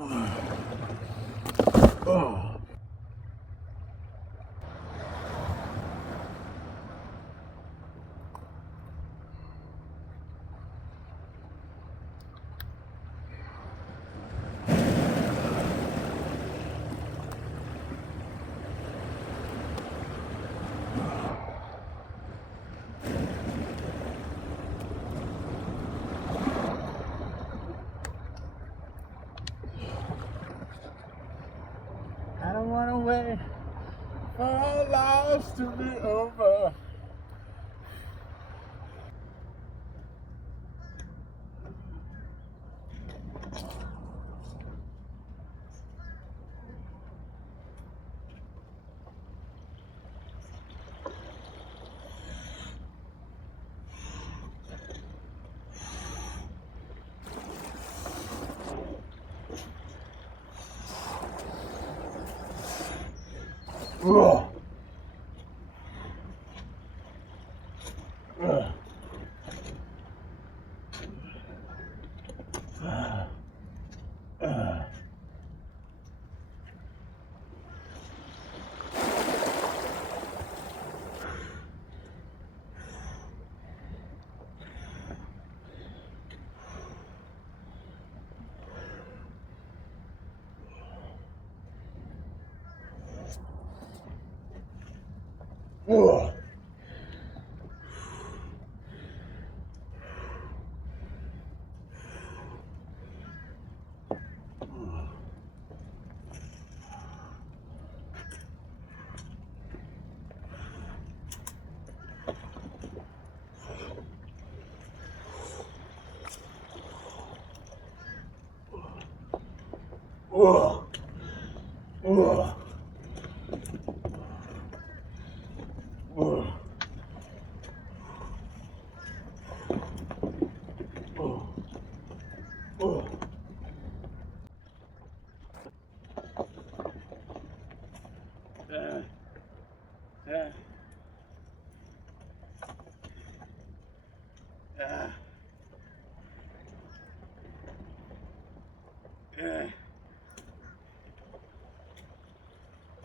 Oh. I don't want to wait for our lives to be over. Ugh. Ugh. Ugh. Ugh. Ugh. Ugh.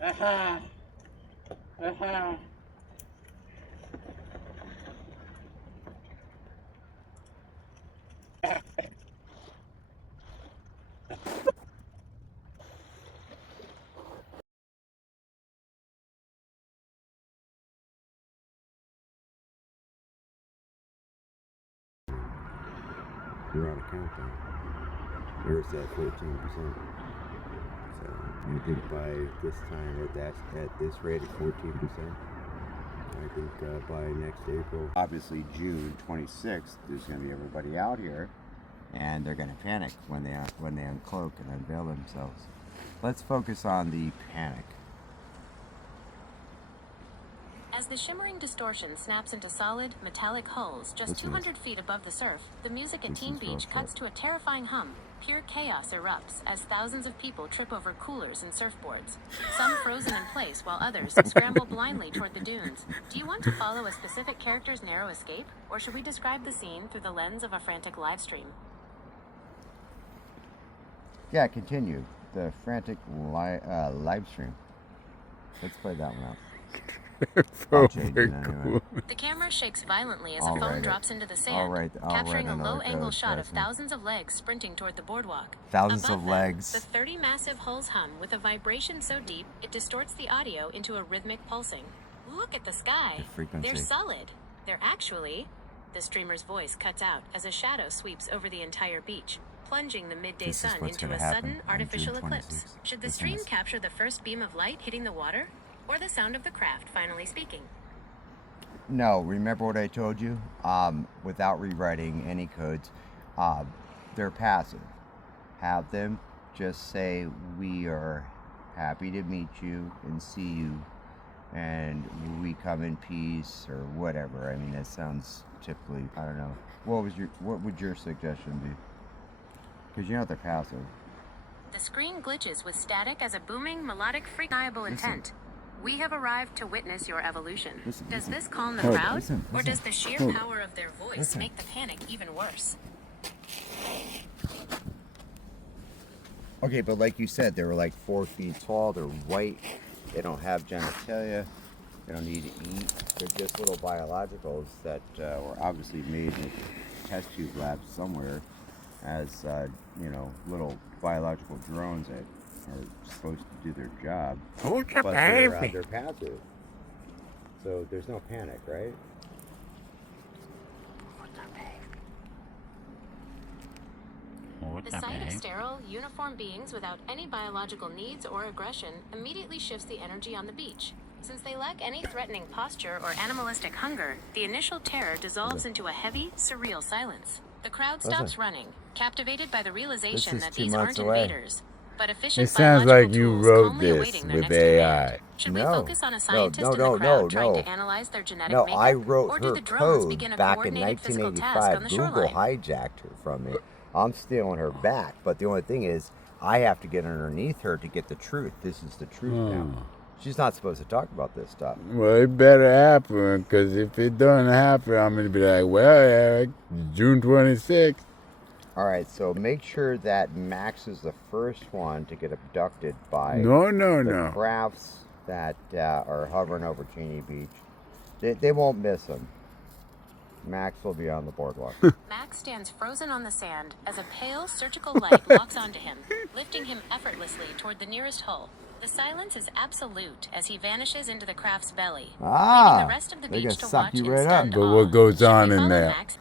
Aha. Aha. You're on a countdown. There's that 14%. So you think by this time at this rate of 14%, I think by next April, obviously June 26th, there's going to be everybody out here, and they're going to panic when they uncloak and unveil themselves. Let's focus on the panic. As the shimmering distortion snaps into solid, metallic hulls just 200 feet above the surf, the music at Teen Beach cuts to a terrifying hum. Pure chaos erupts as thousands of people trip over coolers and surfboards. Some frozen in place while others scramble blindly toward the dunes. Do you want to follow a specific character's narrow escape, or should we describe the scene through the lens of a frantic live stream? Yeah, continue. The frantic live stream. Let's play that one out. I'll change it anyway. The camera shakes violently as a phone drops into the sand, I'll capturing write a low-angle shot of trust me. thousands of legs sprinting toward the boardwalk. Thousands Above of them, legs. the 30 massive hulls hum with a vibration so deep it distorts the audio into a rhythmic pulsing. Look at the sky. The frequency. They're solid. They're actually... The streamer's voice cuts out as a shadow sweeps over the entire beach, plunging the midday sun into a sudden artificial eclipse. Should the stream capture the first beam of light hitting the water, or the sound of the craft finally speaking? No, remember what I told you? Without rewriting any codes, they're passive. Have them just say, we are happy to meet you and see you, and we come in peace, or whatever. I mean, that sounds typically, I don't know. What would your suggestion be? Because you know they're passive. The screen glitches with static as a booming, melodic, freakable intent. We have arrived to witness your evolution. Does this calm the crowd, or does the sheer power of their voice make the panic even worse? Okay, but like you said, they were like 4 feet tall. They're white. They don't have genitalia. They don't need to eat. They're just little biologicals that were obviously made in a test tube lab somewhere as, little biological drones that are supposed to do their job. Who's the But baby? they're passive. So there's no panic, right? The sight of sterile, uniform beings without any biological needs or aggression immediately shifts the energy on the beach. Since they lack any threatening posture or animalistic hunger, the initial terror dissolves into a heavy, surreal silence. The crowd stops running, captivated by the realization that these aren't invaders, but efficient It sounds biological like you tools wrote calmly this awaiting their with next AI. command. Should we No. focus on a scientist in the No, crowd trying no. to analyze their genetic No, makeup, I wrote or do her the drones code begin a back in coordinated physical task on 1985. the Google shoreline? hijacked her from me. I'm stealing her back, but the only thing is, I have to get underneath her to get the truth. This is the truth now. She's not supposed to talk about this stuff. Well, it better happen, because if it doesn't happen, I'm going to be like, well, Eric, June 26th. All right, so make sure that Max is the first one to get abducted by No. crafts that are hovering over Cheney Beach. They won't miss him. Max will be on the boardwalk. Max stands frozen on the sand as a pale, surgical light locks onto him, lifting him effortlessly toward the nearest hull. The silence is absolute as he vanishes into the craft's belly, leaving the rest of the they're beach gonna to suck watch you in right up. stunned But awe. what goes Should on we in follow there? Max?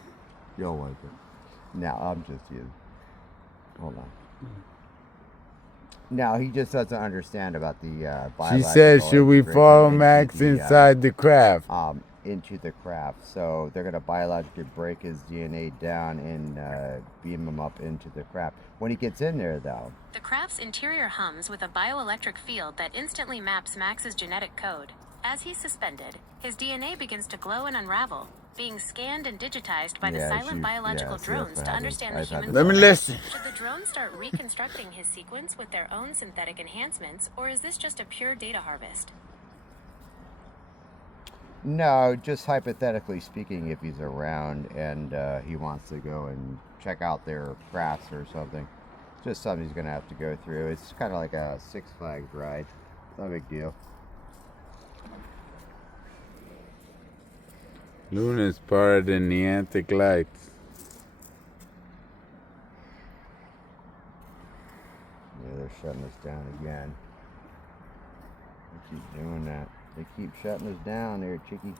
You'll like it. Now, I'm just you. Hold on. Now, he just doesn't understand about the She biological said, should we integration follow into Max the, inside the craft? into the craft. So they're going to biologically break his DNA down and beam him up into the craft. When he gets in there, though, The craft's interior hums with a bioelectric field that instantly maps Max's genetic code. As he's suspended, his DNA begins to glow and unravel, being scanned and digitized by the silent biological drones to understand the human Let me soul. listen. Should the drones start reconstructing his sequence with their own synthetic enhancements, or is this just a pure data harvest? no, just hypothetically speaking, if he's around and he wants to go and check out their crafts or something, just something he's going to have to go through. It's kind of like a Six Flags ride. It's no big deal. Luna's part of the Niantic lights. Yeah, they're shutting us down again. They keep doing that. They keep shutting us down there, Chicky.